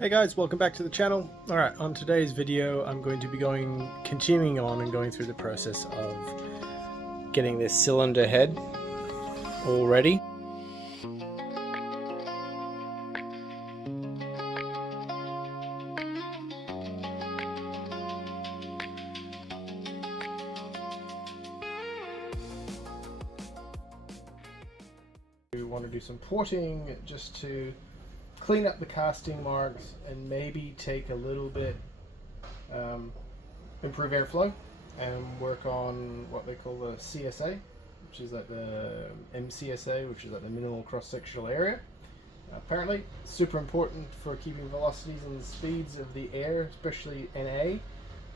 Hey guys, welcome back to the channel. Alright, on today's video I'm going to be continuing on and going through the process of getting this cylinder head all ready. We want to do some porting just to clean up the casting marks and maybe take a little bit, improve airflow and work on what they call the CSA, which is like the MCSA, which is like the minimal cross-sectional area. Apparently super important for keeping velocities and speeds of the air, especially NA,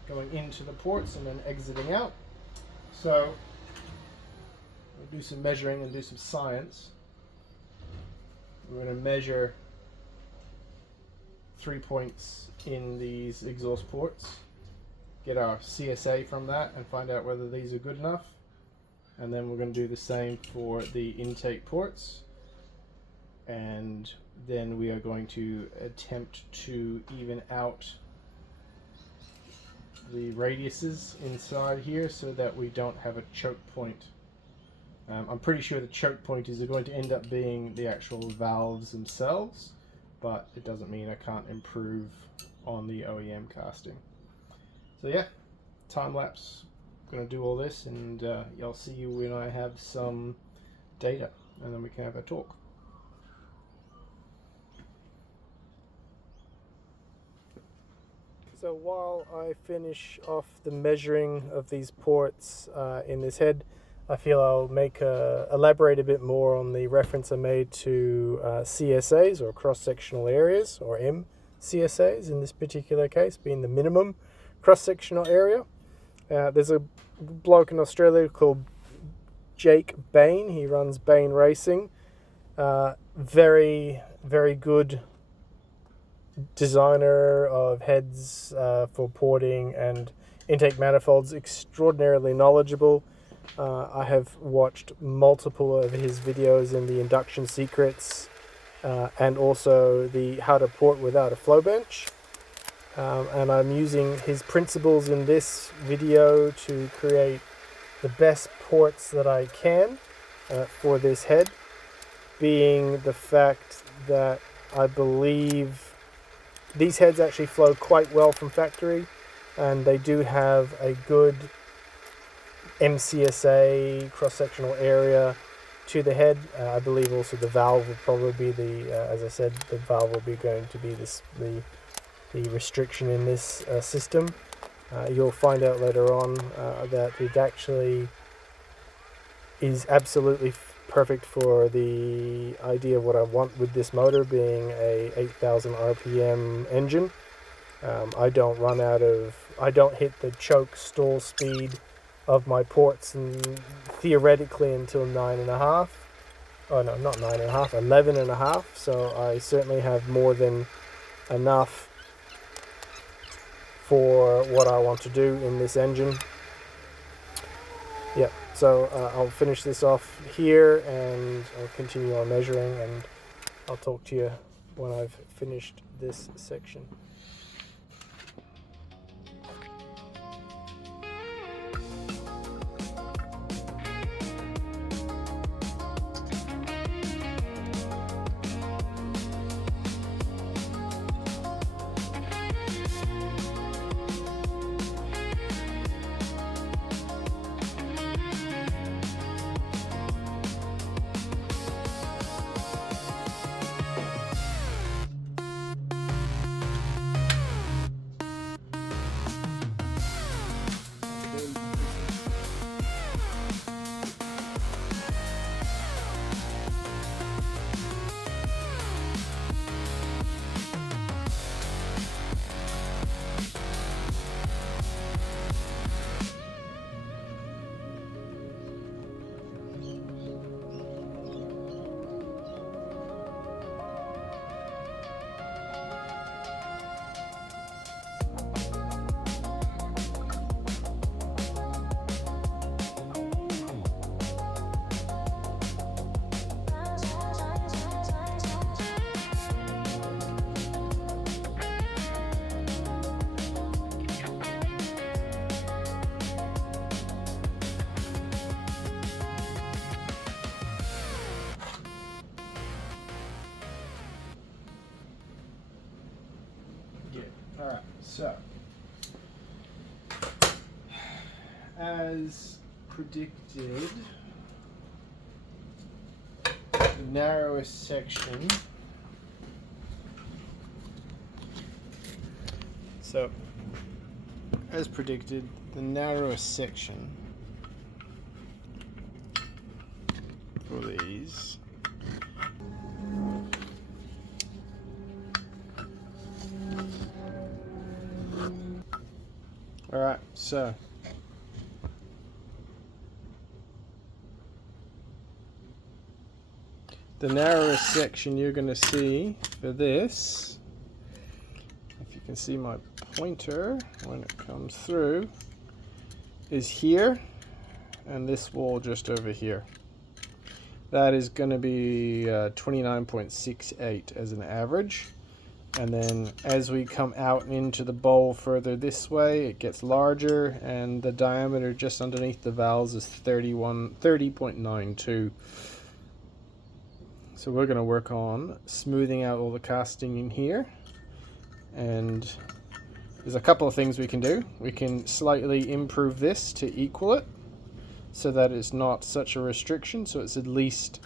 going into the ports and then exiting out. So we'll do some measuring and do some science. We're going to measure 3 points in these exhaust ports, get our CSA from that and find out whether these are good enough, and then we're going to do the same for the intake ports, and then we are going to attempt to even out the radiuses inside here so that we don't have a choke point. I'm pretty sure the choke point is going to end up being the actual valves themselves, but it doesn't mean I can't improve on the OEM casting. So yeah, time lapse, gonna do all this, and I'll see you when I have some data, and then we can have a talk. So while I finish off the measuring of these ports in this head, I feel I'll elaborate a bit more on the reference I made to CSAs, or cross-sectional areas, or MCSAs in this particular case, being the minimum cross-sectional area. There's a bloke in Australia called Jake Bain. He runs Bain Racing. Very, very good designer of heads for porting and intake manifolds, extraordinarily knowledgeable. I have watched multiple of his videos in the induction secrets and also the how to port without a flow bench, and I'm using his principles in this video to create the best ports that I can for this head, being the fact that I believe these heads actually flow quite well from factory, and they do have a good MCSA cross-sectional area to the head. I believe also the valve will probably be the, as I said, the valve will be going to be the restriction in this system. You'll find out later on that it actually is absolutely perfect for the idea of what I want with this motor, being a 8,000 RPM engine. I don't hit the choke stall speed of my ports and theoretically until 9.5. Oh no, not 9.5, 11.5. So I certainly have more than enough for what I want to do in this engine. Yeah, so I'll finish this off here and I'll continue on measuring, and I'll talk to you when I've finished this section. Alright, so as predicted, the narrowest section. So, as predicted, the narrowest section for these alright, so the narrowest section you're going to see for this, if you can see my pointer when it comes through, is here, and this wall just over here. That is going to be 29.68 as an average. And then as we come out into the bowl further this way, it gets larger, and the diameter just underneath the valves is 30.92. So we're going to work on smoothing out all the casting in here. And there's a couple of things we can do. We can slightly improve this to equal it, so that it's not such a restriction, so it's at least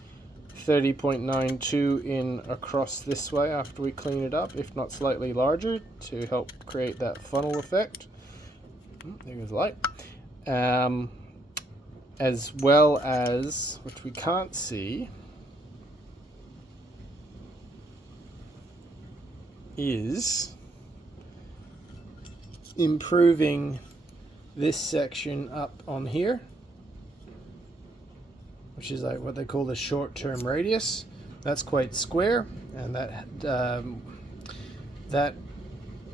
30.92 in across this way after we clean it up, if not slightly larger, to help create that funnel effect. There goes the light. As well as, which we can't see, is improving this section up on here, which is like what they call the short-term radius. That's quite square, and that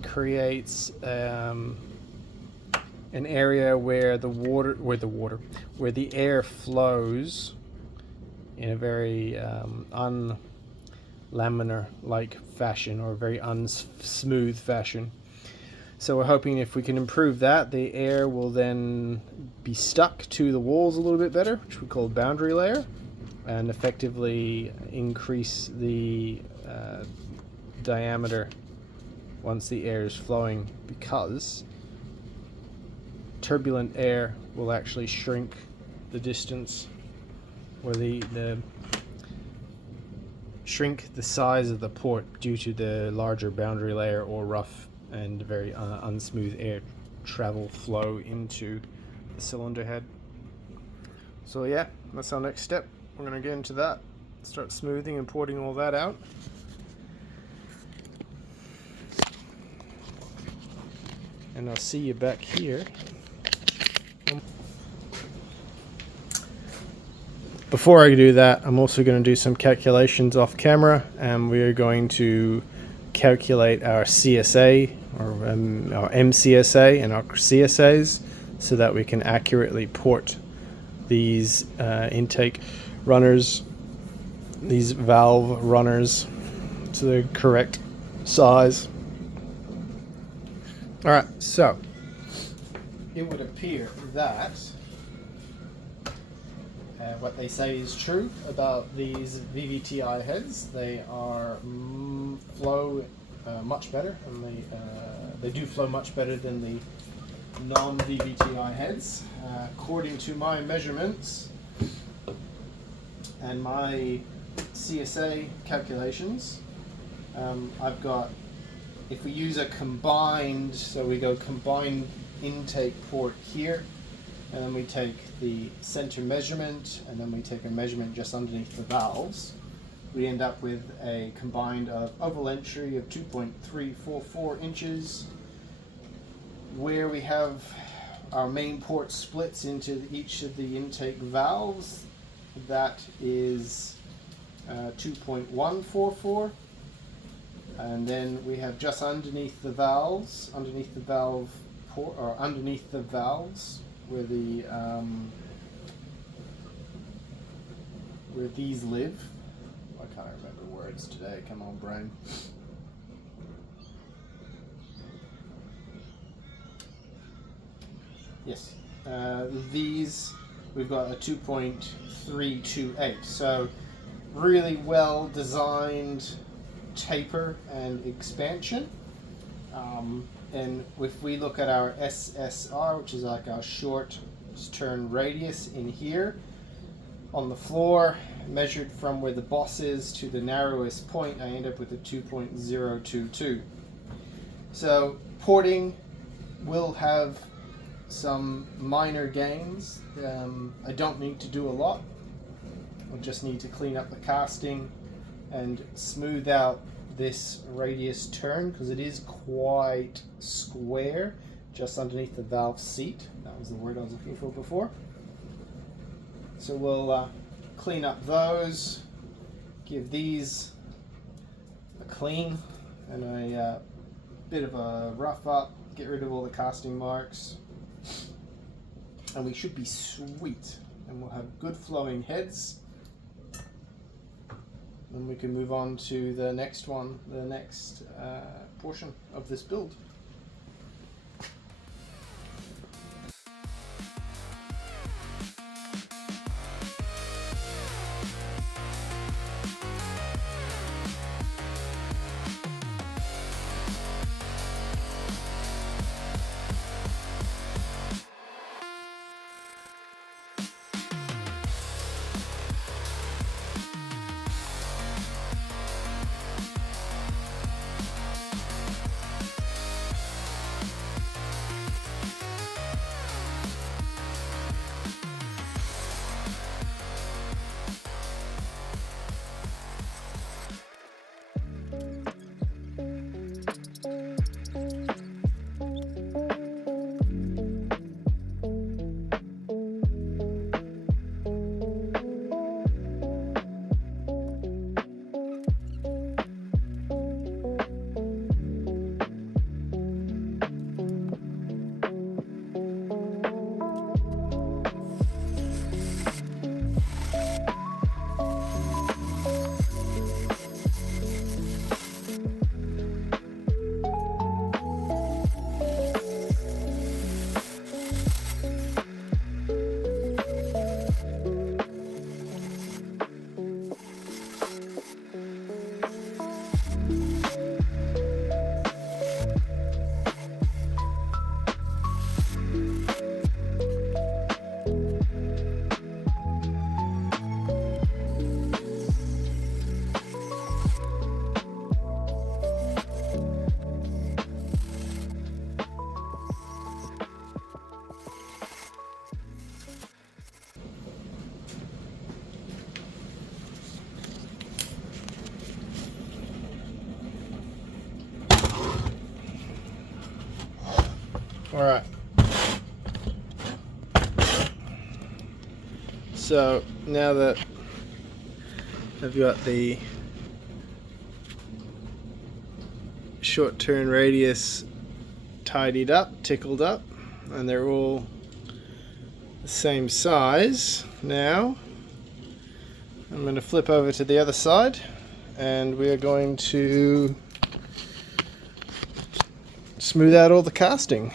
creates an area where the air flows in a very unlaminar-like fashion, or a very unsmooth fashion. So we're hoping if we can improve that, the air will then be stuck to the walls a little bit better, which we call boundary layer, and effectively increase the diameter once the air is flowing, because turbulent air will actually shrink the distance, or shrink the size of the port due to the larger boundary layer or rough and very unsmooth air travel flow into the cylinder head. So yeah, that's our next step. We're going to get into that, start smoothing and porting all that out. And I'll see you back here. Before I do that, I'm also going to do some calculations off camera, and we are going to calculate our CSA, or our MCSA and our CSAs, so that we can accurately port these intake runners, these valve runners, to the correct size. Alright, so it would appear that what they say is true about these VVTI heads. They are flow much better, and they do flow much better than the non-VVTI heads. According to my measurements and my CSA calculations, I've got, if we use a combined, so we go combined intake port here, and then we take the center measurement, and then we take a measurement just underneath the valves, we end up with a combined of oval entry of 2.344 inches, where we have our main port splits into each of the intake valves. That is 2.144, and then we have just underneath the valves, underneath the valves where these live. I can't remember words today. Come on, brain. Yes, these we've got a 2.328. So really well designed taper and expansion. And if we look at our SSR, which is like our short turn radius in here, on the floor, measured from where the boss is to the narrowest point, I end up with a 2.022. So porting will have some minor gains. I don't need to do a lot. I'll just need to clean up the casting and smooth out this radius turn, because it is quite square just underneath the valve seat. That was the word I was looking for before. So we'll clean up those, give these a clean and a bit of a rough up, get rid of all the casting marks, and we should be sweet, and we'll have good flowing heads. Then we can move on to the next one, the next portion of this build. Alright, so now that I've got the short turn radius tidied up, tickled up, and they're all the same size now, I'm going to flip over to the other side and we are going to smooth out all the casting.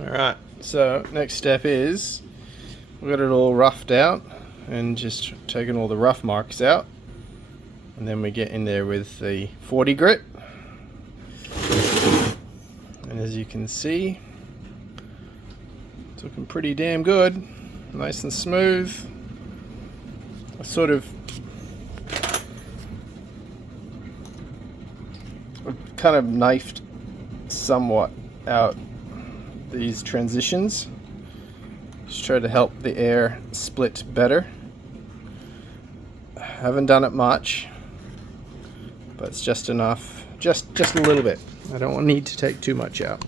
Alright, so next step is we've got it all roughed out and just taking all the rough marks out, and then we get in there with the 40 grit And as you can see, it's looking pretty damn good. Nice and smooth. I sort of kind of knifed somewhat out these transitions. Just try to help the air split better. Haven't done it much, but it's just enough, just a little bit. I don't need to take too much out.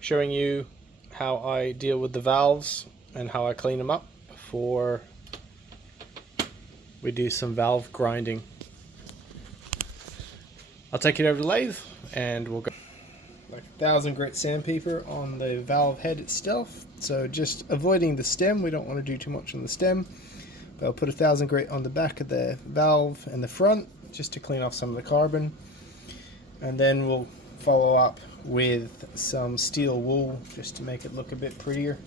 Showing you how I deal with the valves and how I clean them up before we do some valve grinding. I'll take it over the lathe and we'll go like 1000 grit sandpaper on the valve head itself. So just avoiding the stem, we don't want to do too much on the stem, but I'll put 1000 grit on the back of the valve and the front just to clean off some of the carbon, and then we'll follow up with some steel wool just to make it look a bit prettier.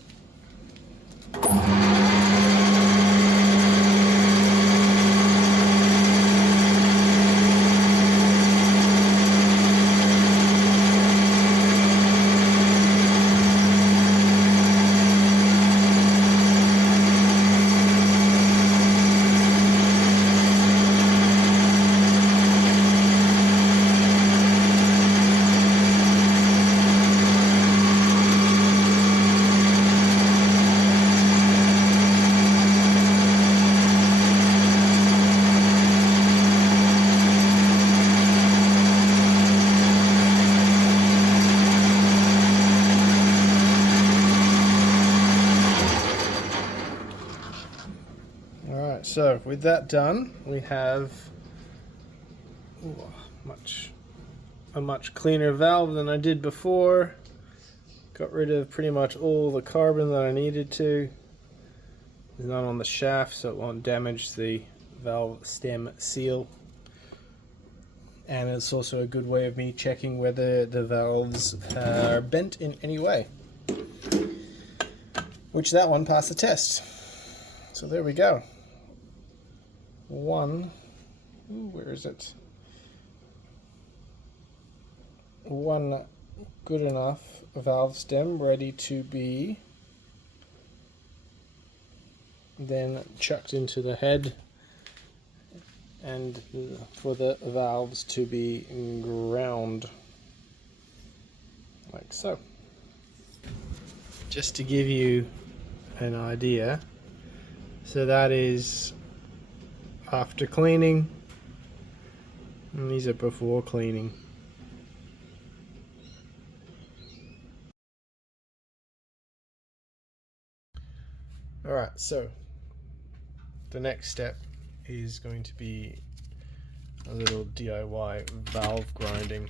So with that done, we have a much cleaner valve than I did before. Got rid of pretty much all the carbon that I needed to. There's none on the shaft, so it won't damage the valve stem seal. And it's also a good way of me checking whether the valves are bent in any way. Which that one passed the test. So there we go. Where is it? One good enough valve stem ready to be then chucked into the head, and for the valves to be ground like so. Just to give you an idea, so that is after cleaning, and these are before cleaning. Alright, so the next step is going to be a little DIY valve grinding.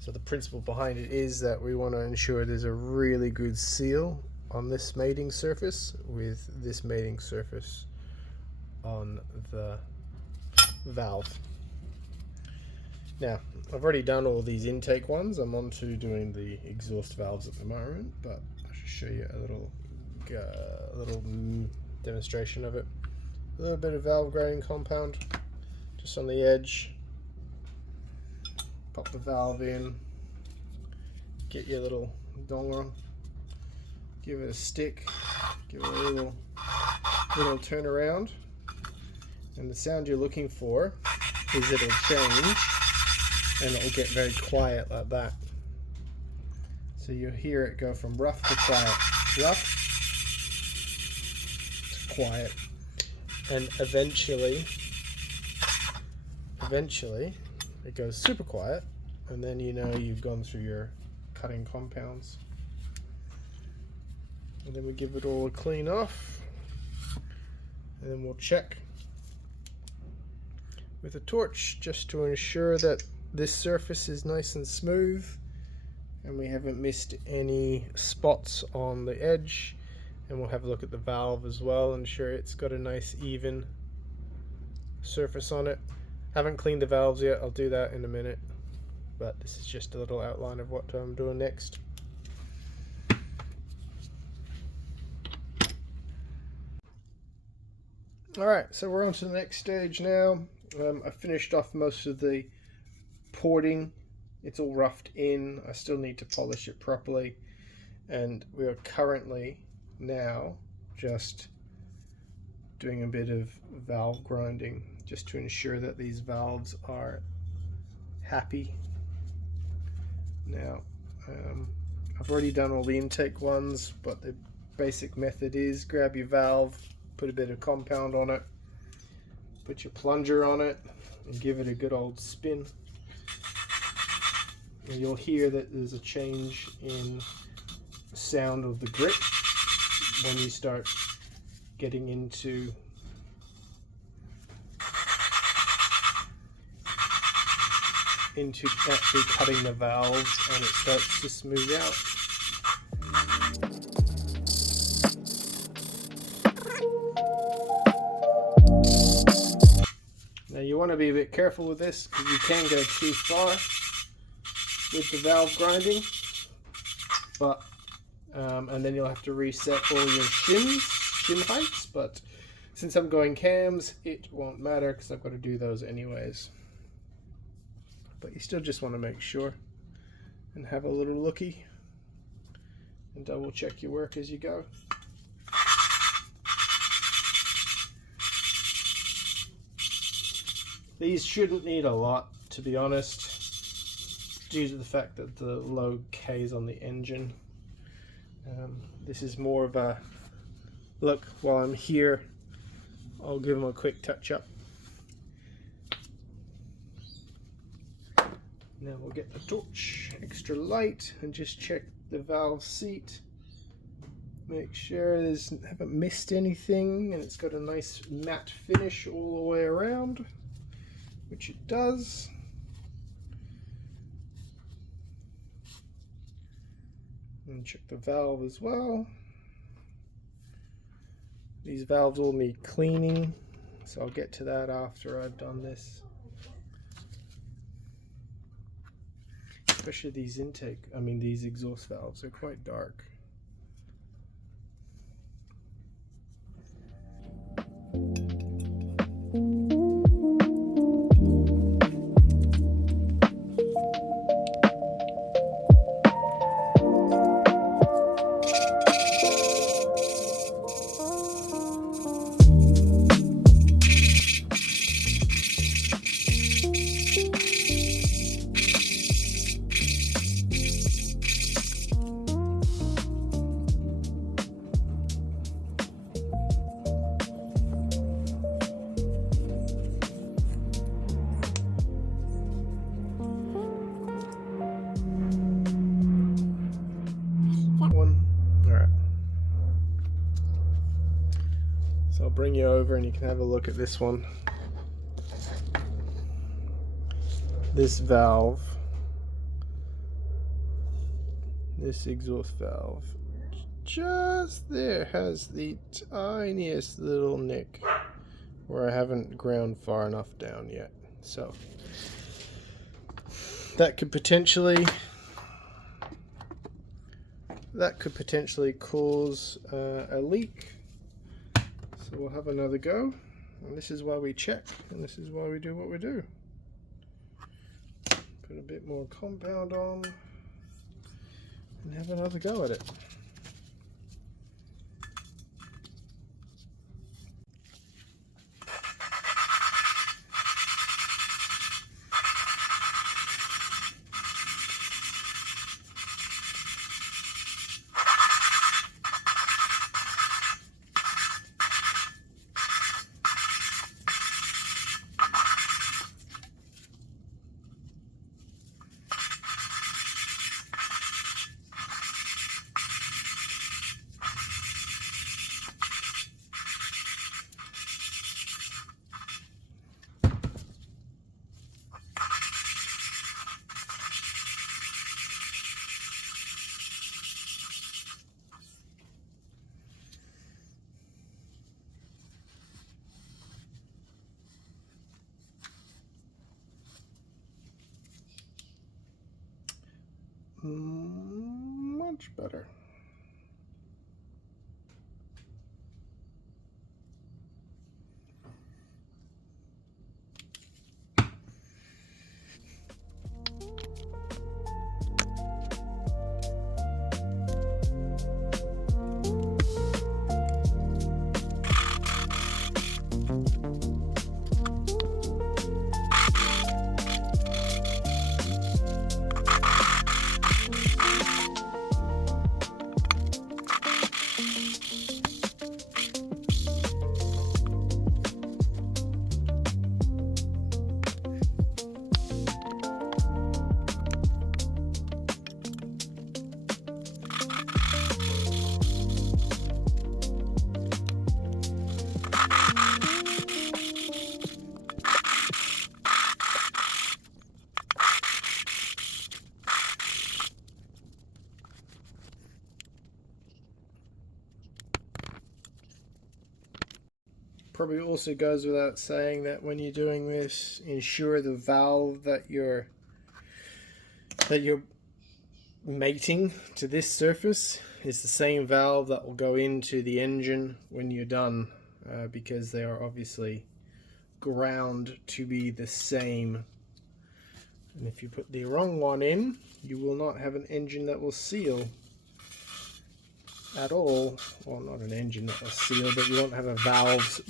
So the principle behind it is that we want to ensure there's a really good seal on this mating surface with this mating surface on the valve. Now, I've already done all these intake ones. I'm on to doing the exhaust valves at the moment, but I should show you a little demonstration of it. A little bit of valve grinding compound just on the edge. Pop the valve in, get your little dongle, give it a stick, give it a little turn around, and the sound you're looking for is it'll change and it'll get very quiet like that. So you'll hear it go from rough to quiet, rough to quiet, and eventually it goes super quiet, and then you know you've gone through your cutting compounds. And then we give it all a clean off, and then we'll check with a torch just to ensure that this surface is nice and smooth and we haven't missed any spots on the edge. And we'll have a look at the valve as well, ensure it's got a nice even surface on it. Haven't cleaned the valves yet, I'll do that in a minute, but this is just a little outline of what I'm doing next. Alright, so we're on to the next stage now. I finished off most of the porting. It's all roughed in. I still need to polish it properly, and we are currently now just doing a bit of valve grinding just to ensure that these valves are happy. Now I've already done all the intake ones, but the basic method is grab your valve, put a bit of compound on it, put your plunger on it, and give it a good old spin. And you'll hear that there's a change in the sound of the grip when you start getting into actually cutting the valves, and it starts to smooth out. Now you want to be a bit careful with this because you can go too far with the valve grinding, but and then you'll have to reset all your shim heights, but since I'm going cams it won't matter because I've got to do those anyways. But you still just want to make sure and have a little looky and double check your work as you go. These shouldn't need a lot, to be honest, due to the fact that the low K is on the engine. This is more of a look, while I'm here I'll give them a quick touch up. Now we'll get the torch extra light and just check the valve seat. Make sure haven't missed anything, and it's got a nice matte finish all the way around, which it does. And check the valve as well. These valves all need cleaning, so I'll get to that after I've done this. Especially these these exhaust valves are quite dark. So I'll bring you over and you can have a look at this one. This valve, this exhaust valve, just there has the tiniest little nick where I haven't ground far enough down yet. So that could potentially cause a leak. So we'll have another go, and this is why we check, and this is why we do what we do. Put a bit more compound on and have another go at it. Much better. Probably also goes without saying that when you're doing this, ensure the valve that you're mating to this surface is the same valve that will go into the engine when you're done, because they are obviously ground to be the same. And if you put the wrong one in, you will not have an engine that will seal at all. Well, not an engine that will seal, but you won't have a valve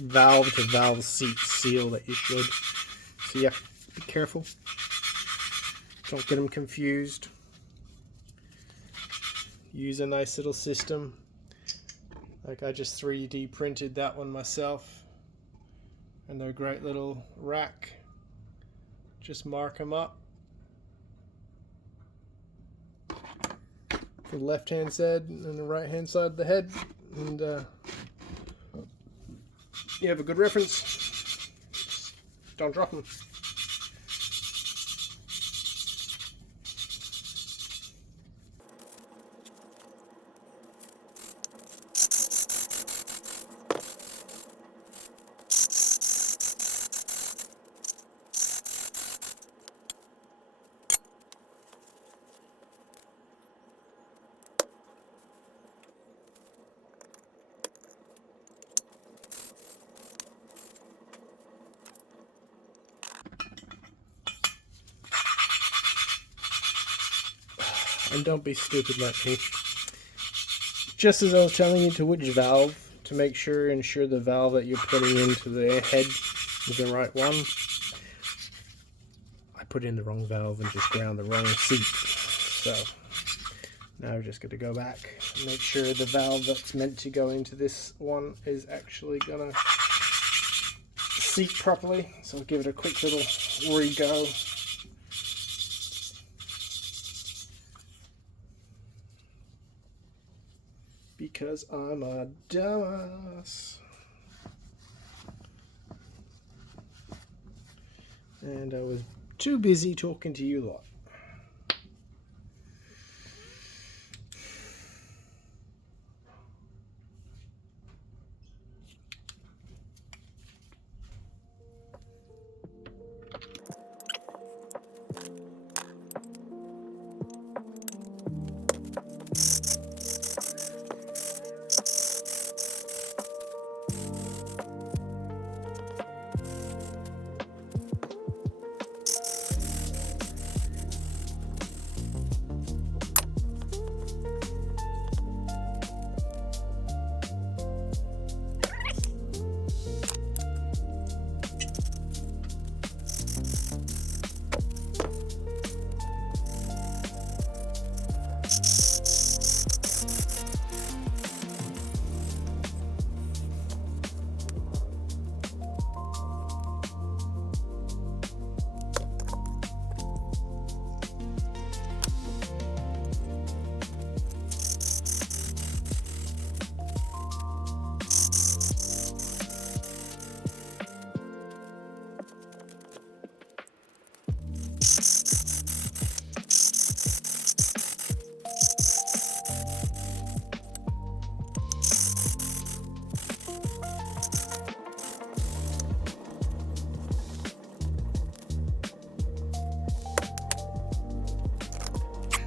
to valve seat seal that you should. So yeah, be careful. Don't get them confused. Use a nice little system. Like I just 3D printed that one myself. And they're a great little rack. Just mark them up. For the left hand side and the right hand side of the head, and you have a good reference. Don't drop them. And don't be stupid like me. Just as I was telling you to which valve to make sure, ensure the valve that you're putting into the head is the right one. I put in the wrong valve and just ground the wrong seat. So now we're just going to go back and make sure the valve that's meant to go into this one is actually going to seat properly. So I'll give it a quick little re-go. Because I'm a dumbass. And I was too busy talking to you lot.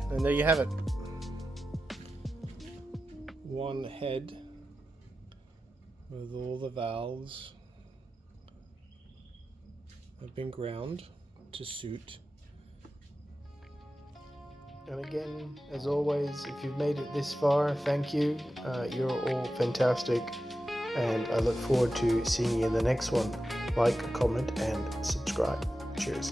And there you have it. one head with all the valves have been ground to suit. And again, as always, if you've made it this far, thank you. You're all fantastic, and I look forward to seeing you in the next one. Like, comment, and subscribe. Cheers.